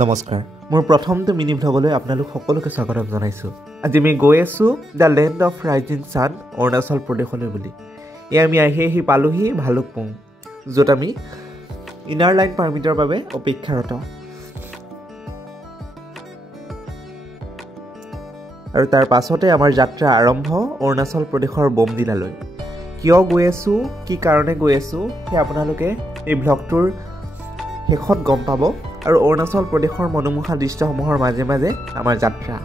নমস্কাৰ মোৰ প্ৰথমটো মিনি ভ্লগলৈ আপোনালোক সকলোকে স্বাগতম জনাইছোঁ আজি আমি গৈ আছোঁ the land of rising sun Arunachal প্ৰদেশলৈ বুলি আমি আহি পালোহি ভালুকপুং য'ত আমি ইনাৰ লাইন পাৰ্মিটৰ বাবে অপেক্ষাৰত আৰু তাৰ পাছতে আমাৰ যাত্ৰা আৰম্ভ অৰুণাচল প্ৰদেশৰ বমদিলালৈ কিয় গৈ আছোঁ কি কাৰণে গৈ আছোঁ সেই আপোনালোকে এই ভ্লগটোৰ শেষত গম পাব আৰু অৰুণাচল প্ৰদেশৰ মনোমোহা দৃশ্যসমূহৰ মাজে মাজে আমাৰ যাত্ৰা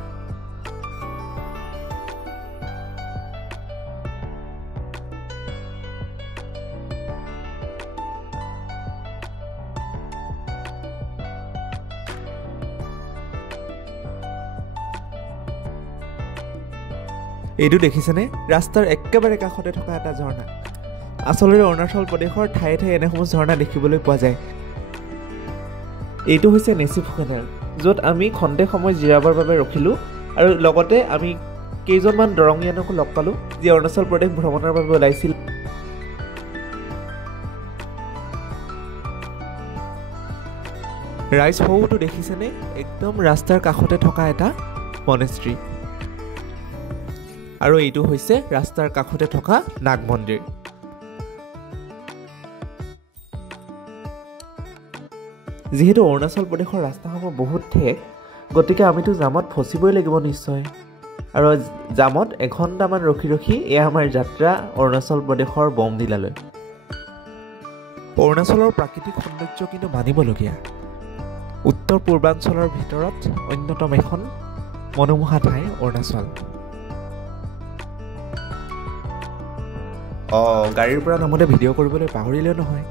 এইটো দেখিছেনে ৰাস্তাৰ একেবাৰে কাষতে থকা এটা ঝৰ্ণা আচলতে অৰুণাচল প্ৰদেশৰ ঠায়ে ঠায়ে এনেসমূহ ঝৰ্ণা দেখিবলৈ পোৱা যায় এইটো হৈছে নেচিফুকেনেল য'ত আমি খন্তেক সময় জিৰাবৰ বাবে ৰখিলোঁ আৰু লগতে আমি কেইজনমান দৰঙীয়ানকো লগ পালোঁ যি অৰুণাচল প্ৰদেশ ভ্ৰমণৰ বাবে ওলাইছিল ৰাইজ হৌটো দেখিছেনে একদম ৰাস্তাৰ কাষতে থকা এটা মনেষ্ট্ৰী আৰু এইটো হৈছে ৰাস্তাৰ কাষতে থকা নাগ মন্দিৰ যিহেতু অৰুণাচল প্ৰদেশৰ ৰাস্তাসমূহ বহুত ঠেক গতিকে আমিতো জামত ফচিবই লাগিব নিশ্চয় আৰু জামত এঘণ্টামান ৰখি এয়া আমাৰ যাত্ৰা অৰুণাচল প্ৰদেশৰ বমদিলালৈ অৰুণাচলৰ প্ৰাকৃতিক সৌন্দৰ্য কিন্তু মানিবলগীয়া উত্তৰ পূৰ্বাঞ্চলৰ ভিতৰত অন্যতম এখন মনোমোহা ঠাই অৰুণাচল গাড়ীৰ পৰা নামতে ভিডিঅ' কৰিবলৈ পাহৰিলেও নহয়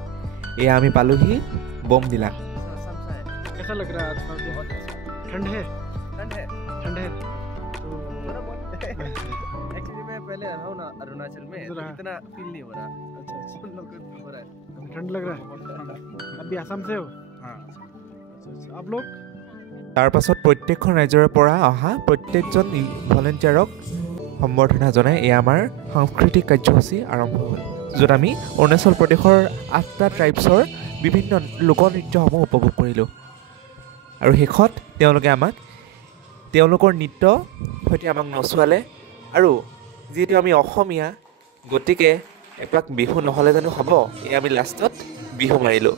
এয়া আমি পালোহি বমদিলা कैसा लग रहा है आज बहुत ठंड है तो एक्चुअली मैं पहले रहा हूँ ना अरुणाचल में तो इतना फील नहीं हो रहा अच्छा उन लोग को हो रहा है ठंड लग रहा है अभी असम से हो हाँ अच्छा आप लोग তাৰ পাছত প্ৰত্যেকখন ৰাজ্যৰ পৰা অহা প্ৰত্যেকজন ভলেণ্টিয়াৰক সম্বৰ্ধনা জনাই এয়া আমাৰ সাংস্কৃতিক কাৰ্যসূচী আৰম্ভ হ'ল য'ত আমি অৰুণাচল প্ৰদেশৰ 8টা ট্ৰাইবছৰ বিভিন্ন লোকনৃত্যসমূহ উপভোগ কৰিলোঁ আৰু শেষত তেওঁলোকে আমাক তেওঁলোকৰ নৃত্য সৈতে আমাক নচুৱালে আৰু যিহেতু আমি অসমীয়া গতিকে এপাক বিহু নহ'লে জানো হ'ব এয়া আমি লাষ্টত বিহু মাৰিলোঁ